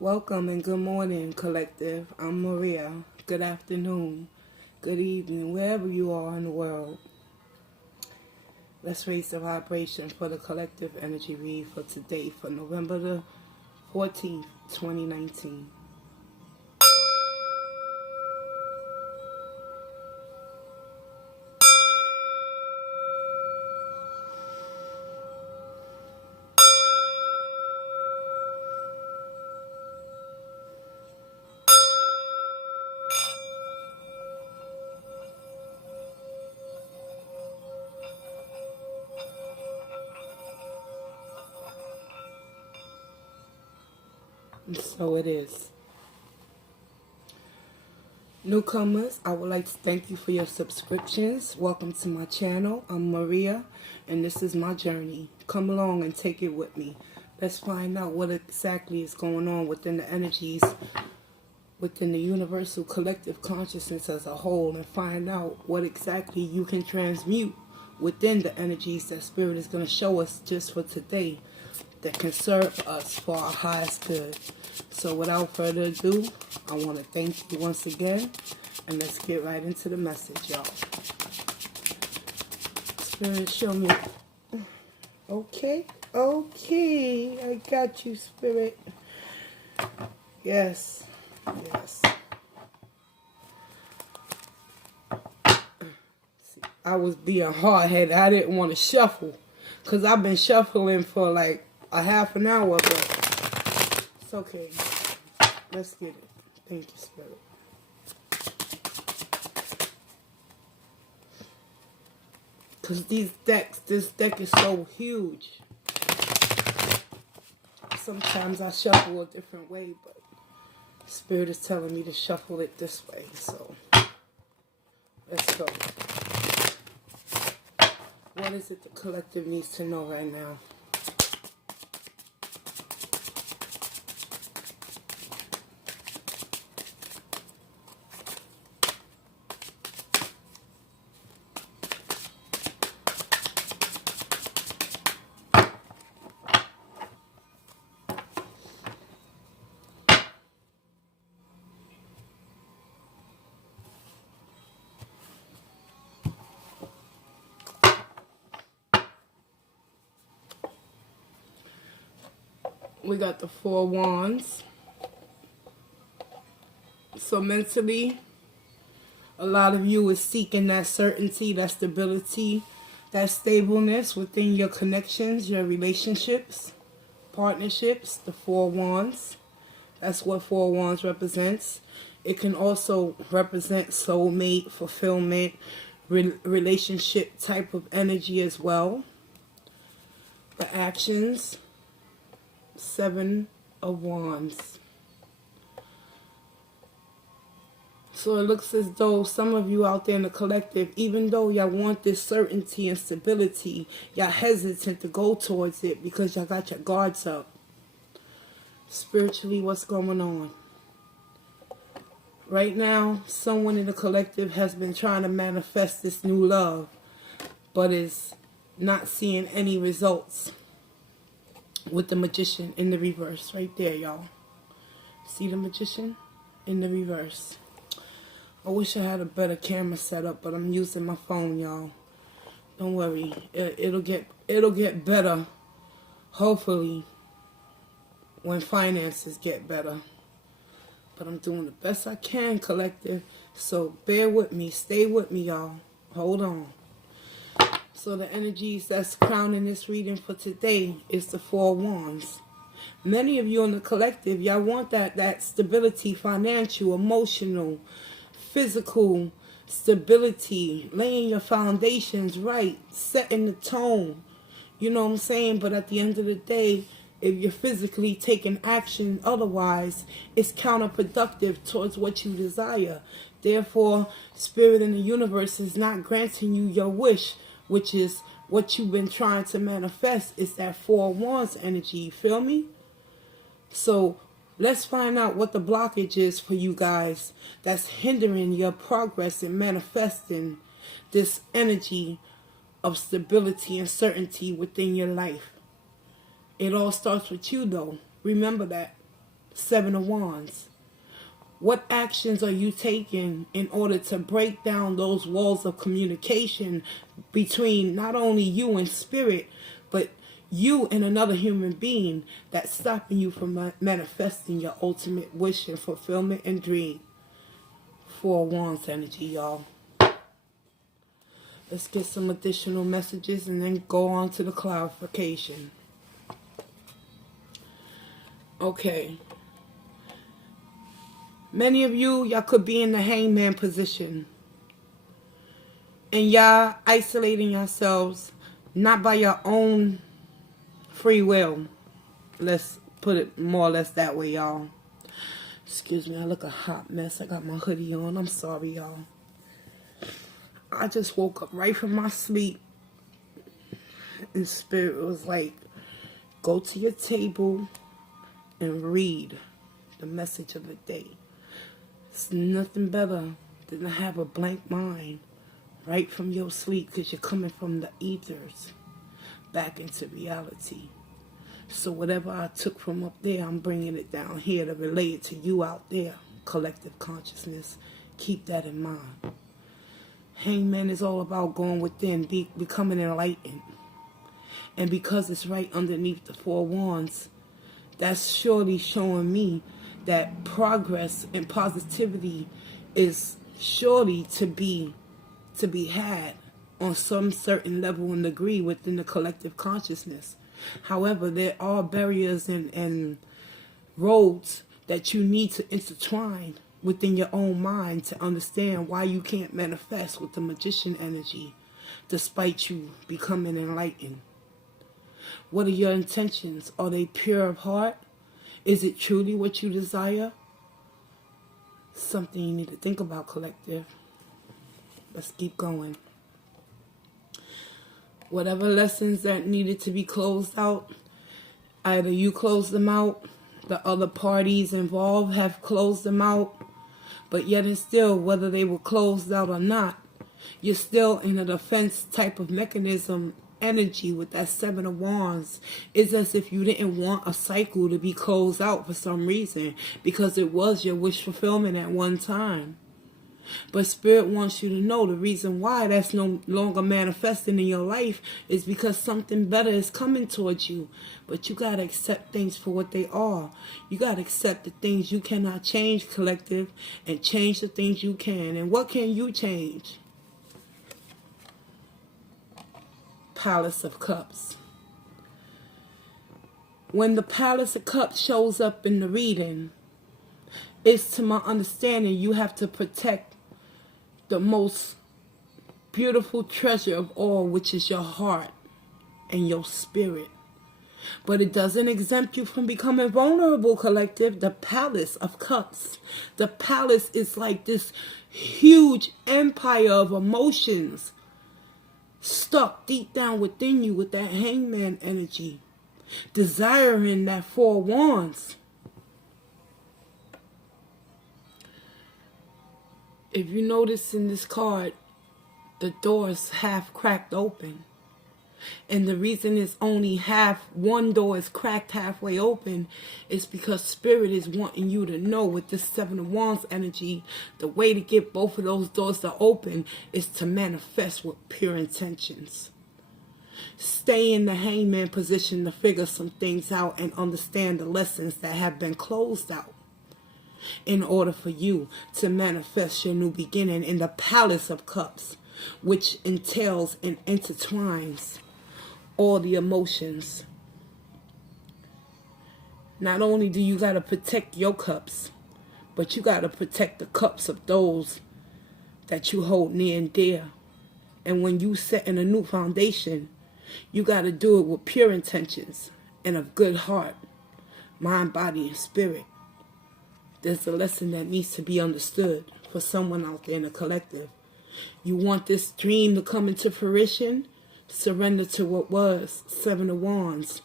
Welcome and good morning, collective. I'm Maria. Good afternoon, good evening, wherever you are in the world. Let's raise the vibration for the collective energy read for today, for November the 14th, 2019. And so it is. Newcomers, I would like to thank you for your subscriptions. Welcome to my channel. I'm Maria, and this is my journey. Come along and take it with me. Let's find out what exactly is going on within the energies, within the universal collective consciousness as a whole, and find out what exactly you can transmute within the energies that Spirit is going to show us just for today that can serve us for our highest good. So without further ado, I want to thank you once again, and let's get right into the message, y'all. Spirit, show me. Okay, I got you, Spirit. Yes. See, I was being hard-headed. I didn't want to shuffle, because I've been shuffling for like a half an hour, but it's okay. Let's get it. Thank you, Spirit. Because this deck is so huge. Sometimes I shuffle a different way, but Spirit is telling me to shuffle it this way. So, let's go. What is it the collective needs to know right now? We got the Four Wands. So mentally, a lot of you is seeking that certainty, that stability, that stableness within your connections, your relationships, partnerships, the Four Wands. That's what Four Wands represents. It can also represent soulmate, fulfillment, relationship type of energy as well. The actions. Seven of Wands. So it looks as though some of you out there in the collective, even though y'all want this certainty and stability, y'all hesitant to go towards it because y'all got your guards up. Spiritually, what's going on? Right now, someone in the collective has been trying to manifest this new love, but is not seeing any results. With the Magician in the reverse right there, y'all. See the Magician in the reverse. I wish I had a better camera set up, but I'm using my phone, y'all. Don't worry, it'll get better, hopefully, when finances get better. But I'm doing the best I can, collective. So bear with me, stay with me, y'all. Hold on. So the energies that's crowning this reading for today is the Four Wands. Many of you in the collective, y'all want that stability, financial, emotional, physical stability, laying your foundations right, setting the tone. You know what I'm saying? But at the end of the day, if you're physically taking action otherwise, it's counterproductive towards what you desire. Therefore, Spirit in the universe is not granting you your wish, which is what you've been trying to manifest. Is that Four Wands energy. You feel me? So let's find out what the blockage is for you guys that's hindering your progress in manifesting this energy of stability and certainty within your life. It all starts with you, though. Remember that. Seven of Wands. What actions are you taking in order to break down those walls of communication between not only you and spirit, but you and another human being that's stopping you from manifesting your ultimate wish and fulfillment and dream? Four of Wands energy, y'all. Let's get some additional messages and then go on to the clarification. Okay. Many of y'all could be in the hangman position. And y'all isolating yourselves not by your own free will. Let's put it more or less that way, y'all. Excuse me, I look a hot mess. I got my hoodie on. I'm sorry, y'all. I just woke up right from my sleep. And spirit was like, go to your table and read the message of the day. It's nothing better than to have a blank mind right from your sleep, because you're coming from the ethers back into reality. So whatever I took from up there, I'm bringing it down here to relate it to you out there. Collective consciousness. Keep that in mind. Hangman is all about going within, becoming enlightened. And because it's right underneath the Four Wands, that's surely showing me that progress and positivity is surely to be had on some certain level and degree within the collective consciousness. However, there are barriers and roads that you need to intertwine within your own mind to understand why you can't manifest with the magician energy despite you becoming enlightened. What are your intentions? Are they pure of heart? Is it truly what you desire? Something you need to think about, collective. Let's keep going. Whatever lessons that needed to be closed out, either you closed them out, the other parties involved have closed them out, but yet and still, whether they were closed out or not, you're still in a defense type of mechanism energy with that Seven of Wands. It's as if you didn't want a cycle to be closed out for some reason, because it was your wish fulfillment at one time. But Spirit wants you to know the reason why that's no longer manifesting in your life is because something better is coming towards you. But you got to accept things for what they are. You got to accept the things you cannot change, collective, and change the things you can. And what can you change? Palace of Cups. When the Palace of Cups shows up in the reading, it's to my understanding you have to protect the most beautiful treasure of all, which is your heart and your spirit. But it doesn't exempt you from becoming vulnerable, collective. The Palace of Cups. The palace is like this huge empire of emotions stuck deep down within you with that hangman energy, desiring that Four Wands. If you notice in this card, the door is half cracked open. And the reason it's only one door is cracked halfway open is because Spirit is wanting you to know with this Seven of Wands energy, the way to get both of those doors to open is to manifest with pure intentions. Stay in the hangman position to figure some things out and understand the lessons that have been closed out in order for you to manifest your new beginning in the Palace of Cups, which entails and intertwines all the emotions. Not only do you got to protect your cups, but you got to protect the cups of those that you hold near and dear. And when you set in a new foundation, you got to do it with pure intentions and a good heart, mind, body, and spirit. There's a lesson that needs to be understood for someone out there in the collective. You want this dream to come into fruition? Surrender to what was. Seven of Wands.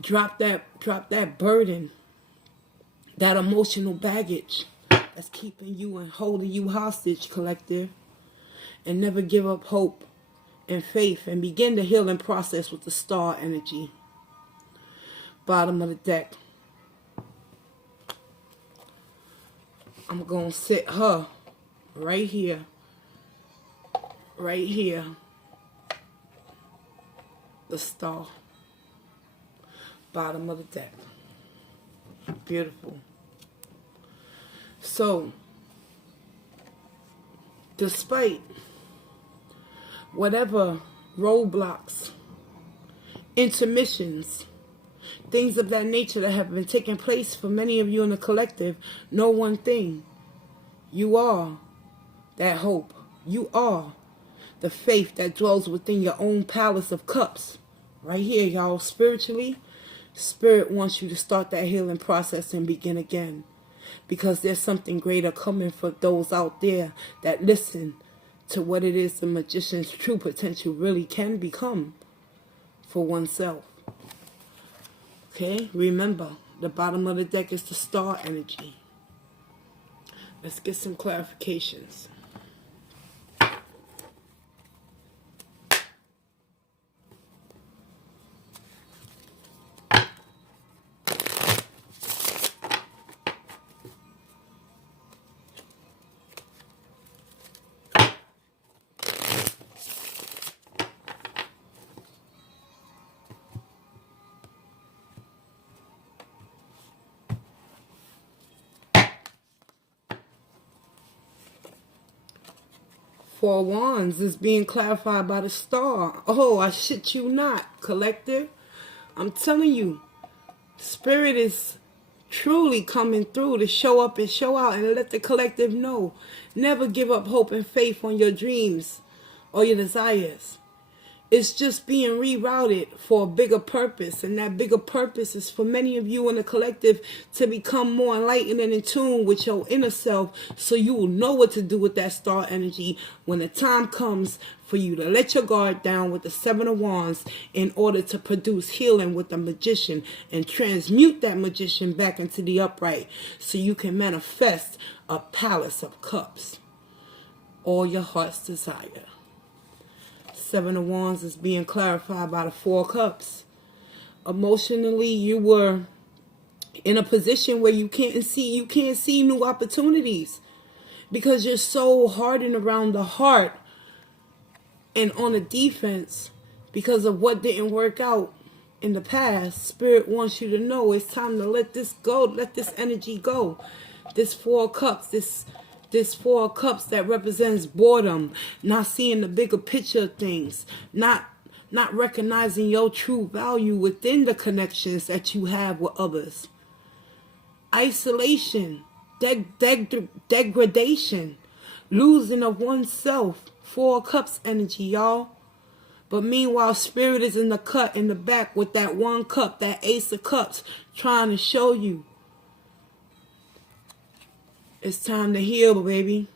Drop that burden, that emotional baggage that's keeping you and holding you hostage, collective. And never give up hope and faith, and begin the healing process with the star energy. Bottom of the deck. I'm going to sit her right here. Right here. The star. Bottom of the deck. Beautiful. So, despite whatever roadblocks, intermissions, things of that nature that have been taking place for many of you in the collective, know one thing. You are that hope. You are the faith that dwells within your own palace of cups. Right here, y'all. Spiritually, Spirit wants you to start that healing process and begin again. Because there's something greater coming for those out there that listen to what it is the magician's true potential really can become for oneself. Okay, remember, the bottom of the deck is the star energy. Let's get some clarifications. Four Wands is being clarified by the star. Oh, I shit you not, collective. I'm telling you, Spirit is truly coming through to show up and show out and let the collective know. Never give up hope and faith on your dreams or your desires. It's just being rerouted for a bigger purpose. And that bigger purpose is for many of you in the collective to become more enlightened and in tune with your inner self, so you will know what to do with that star energy when the time comes for you to let your guard down with the Seven of Wands in order to produce healing with the magician and transmute that magician back into the upright so you can manifest a palace of cups. All your heart's desire. Seven of Wands is being clarified by the Four Cups. Emotionally, you were in a position where you can't see new opportunities because you're so hardened around the heart and on the defense because of what didn't work out in the past. Spirit wants you to know it's time to let this go, let this energy go. This Four Cups, this Four Cups that represents boredom, not seeing the bigger picture of things, not recognizing your true value within the connections that you have with others. Isolation, degradation, losing of oneself. Four Cups energy, y'all. But meanwhile, Spirit is in the cut in the back with that one cup, that Ace of Cups, trying to show you it's time to heal, baby.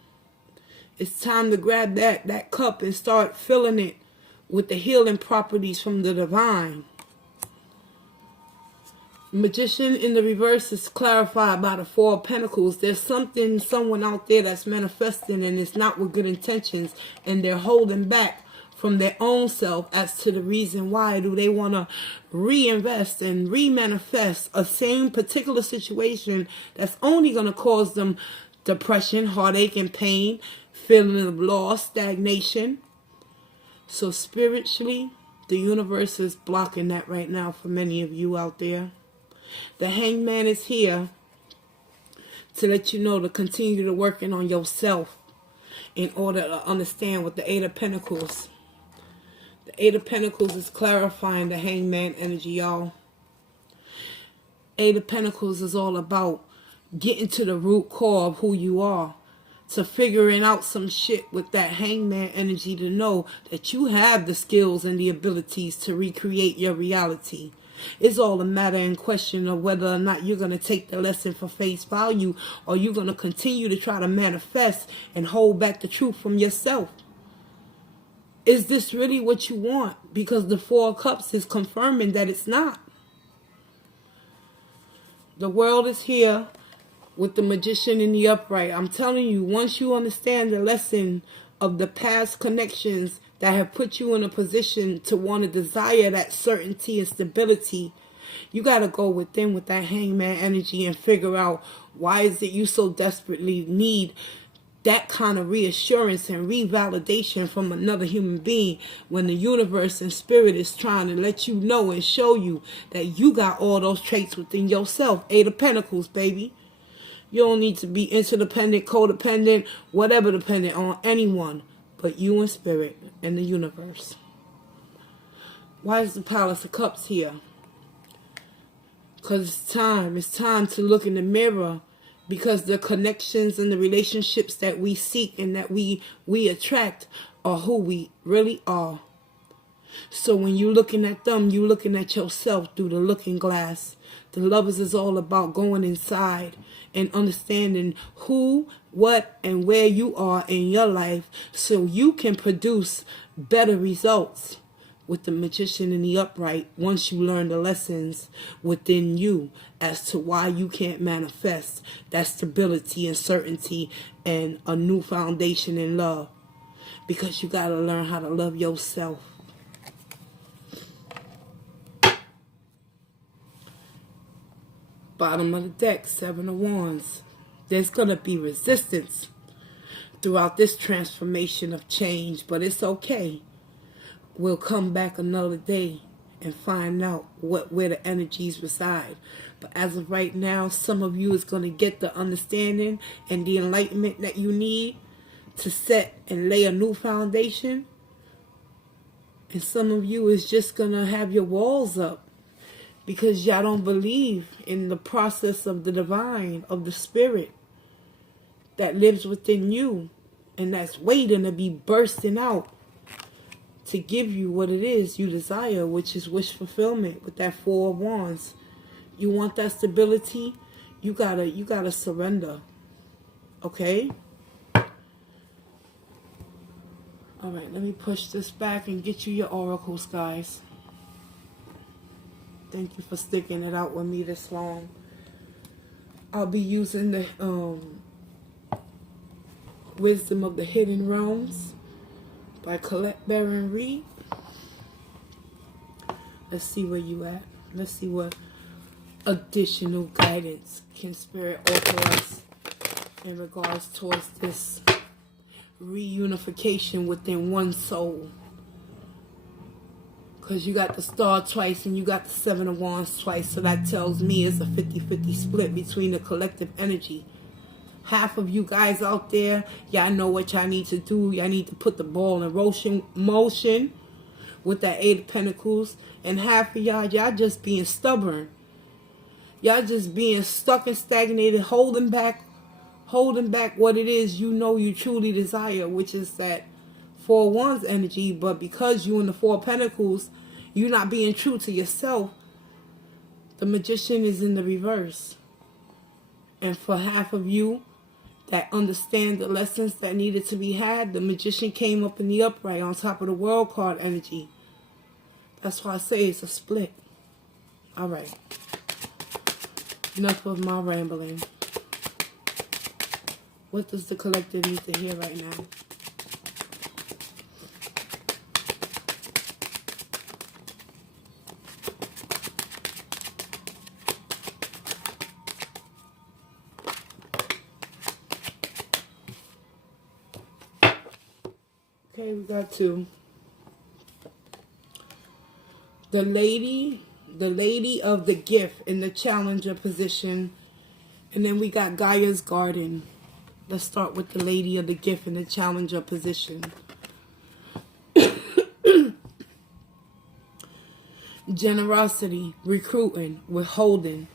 It's time to grab that cup and start filling it with the healing properties from the divine. Magician in the reverse is clarified by the Four of Pentacles. There's someone out there that's manifesting and it's not with good intentions, and they're holding back from their own self as to the reason why do they want to reinvest and remanifest a same particular situation that's only going to cause them depression, heartache, and pain, feeling of loss, stagnation. So spiritually, the universe is blocking that right now for many of you out there. The Hangman is here to let you know to continue to working on yourself in order to understand what the Eight of Pentacles. The Eight of Pentacles is clarifying the Hangman energy, y'all. Eight of Pentacles is all about getting to the root core of who you are. To figuring out some shit with that Hangman energy to know that you have the skills and the abilities to recreate your reality. It's all a matter and question of whether or not you're going to take the lesson for face value, or you're going to continue to try to manifest and hold back the truth from yourself. Is this really what you want? Because the Four of Cups is confirming that it's not. The world is here with the Magician in the upright. I'm telling you, once you understand the lesson of the past connections that have put you in a position to want to desire that certainty and stability, You got to go within with that hangman energy and figure out why is it you so desperately need that kind of reassurance and revalidation from another human being when the universe and spirit is trying to let you know and show you that you got all those traits within yourself. Eight of Pentacles, baby. You don't need to be interdependent, codependent, whatever dependent on anyone but you and spirit and the universe. Why is the Palace of Cups here? Because it's time. It's time to look in the mirror, because the connections and the relationships that we seek and that we attract are who we really are. So when you're looking at them, you're looking at yourself through the looking glass. The Lovers is all about going inside and understanding who, what, and where you are in your life so you can produce better results. With the Magician in the upright, once you learn the lessons within you as to why you can't manifest that stability and certainty and a new foundation in love. Because you got to learn how to love yourself. Bottom of the deck, Seven of Wands. There's going to be resistance throughout this transformation of change, but it's okay. We'll come back another day and find out where the energies reside. But as of right now, some of you is going to get the understanding and the enlightenment that you need to set and lay a new foundation. And some of you is just going to have your walls up because y'all don't believe in the process of the divine, of the spirit that lives within you and that's waiting to be bursting out to give you what it is you desire, which is wish fulfillment with that Four of Wands. You want that stability, you gotta surrender. Okay? Alright, let me push this back and get you your oracles, guys. Thank you for sticking it out with me this long. I'll be using the Wisdom of the Hidden Realms by Colette Baron Reed. Let's see where you at. Let's see what additional guidance can Spirit offer us in regards towards this reunification within one soul. Because you got the Star twice and you got the Seven of Wands twice. So that tells me it's a 50-50 split between the collective energy. Half of you guys out there, y'all know what y'all need to do. Y'all need to put the ball in motion with that Eight of Pentacles. And half of y'all just being stubborn. Y'all just being stuck and stagnated, holding back what it is you know you truly desire, which is that Four of Wands energy. But because you in the Four of Pentacles, you're not being true to yourself. The Magician is in the reverse. And for half of you that understand the lessons that needed to be had, the Magician came up in the upright on top of the World card energy. That's why I say it's a split. Alright. Enough of my rambling. What does the collective need to hear right now? Okay, we got two. The lady of the gift in the challenger position. And then we got Gaia's garden. Let's start with the lady of the gift in the challenger position. Generosity, recruiting, withholding.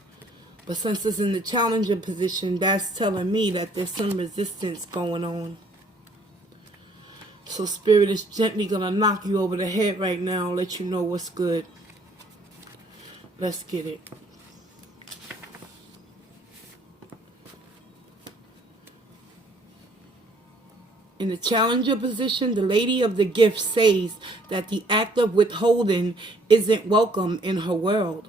But since it's in the challenger position, that's telling me that there's some resistance going on. So Spirit is gently going to knock you over the head right now and let you know what's good. Let's get it. In the challenger position, the lady of the gift says that the act of withholding isn't welcome in her world.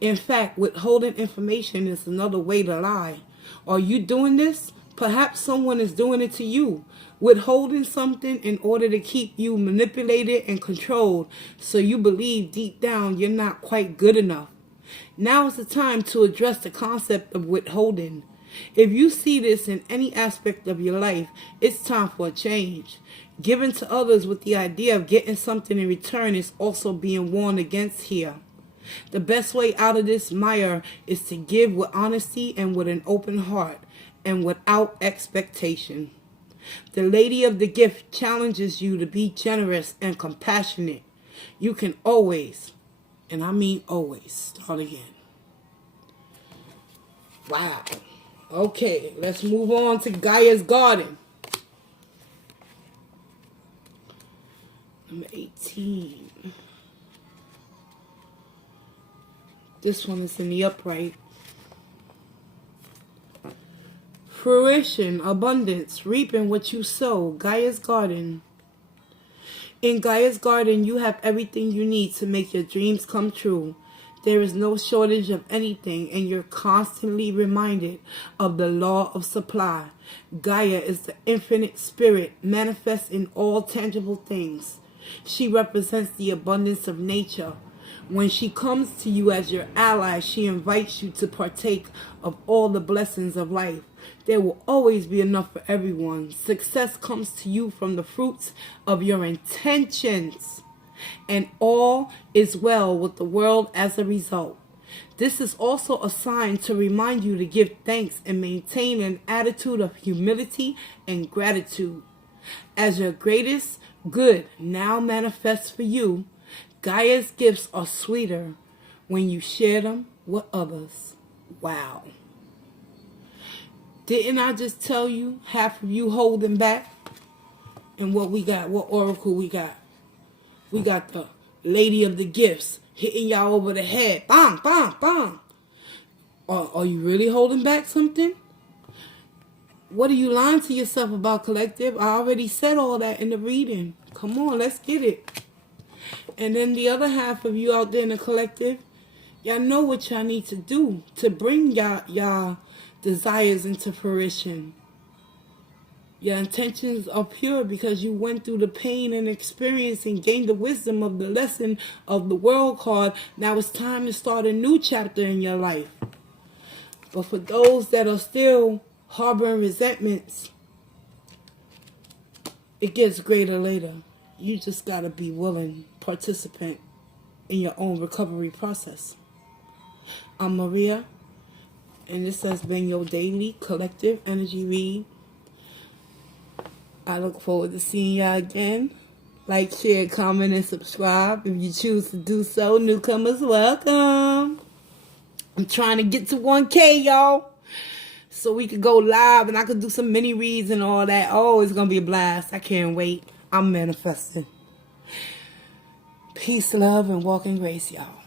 In fact, withholding information is another way to lie. Are you doing this? Perhaps someone is doing it to you. Withholding something in order to keep you manipulated and controlled so you believe deep down you're not quite good enough. Now is the time to address the concept of withholding. If you see this in any aspect of your life, it's time for a change. Giving to others with the idea of getting something in return is also being warned against here. The best way out of this mire is to give with honesty and with an open heart and without expectation. The Lady of the Gift challenges you to be generous and compassionate. You can always, and I mean always, start again. Wow. Okay, let's move on to Gaia's Garden. Number 18. This one is in the upright. Fruition, abundance, reaping what you sow. Gaia's Garden. In Gaia's Garden, you have everything you need to make your dreams come true. There is no shortage of anything, and you're constantly reminded of the law of supply. Gaia is the infinite spirit, manifest in all tangible things. She represents the abundance of nature. When she comes to you as your ally, she invites you to partake of all the blessings of life. There will always be enough for everyone. Success comes to you from the fruits of your intentions. And all is well with the world as a result. This is also a sign to remind you to give thanks and maintain an attitude of humility and gratitude. As your greatest good now manifests for you, Gaia's gifts are sweeter when you share them with others. Wow. Didn't I just tell you half of you holding back? And what we got, what oracle we got? We got the Lady of the Gifts hitting y'all over the head. Bang, bang, bang. Are you really holding back something? What are you lying to yourself about, collective? I already said all that in the reading. Come on, let's get it. And then the other half of you out there in the collective, y'all know what y'all need to do to bring y'all desires into fruition. Your intentions are pure because you went through the pain and experience and gained the wisdom of the lesson of the world card. Now it's time to start a new chapter in your life. But for those that are still harboring resentments, it gets greater later. You just got to be willing participant in your own recovery process. I'm Maria, and this has been your daily collective energy read. I look forward to seeing y'all again. Like, share, comment, and subscribe if you choose to do so. Newcomers, welcome. I'm trying to get to 1K, y'all, so we could go live and I could do some mini reads and all that. Oh, it's going to be a blast. I can't wait. I'm manifesting. Peace, love, and walk in grace, y'all.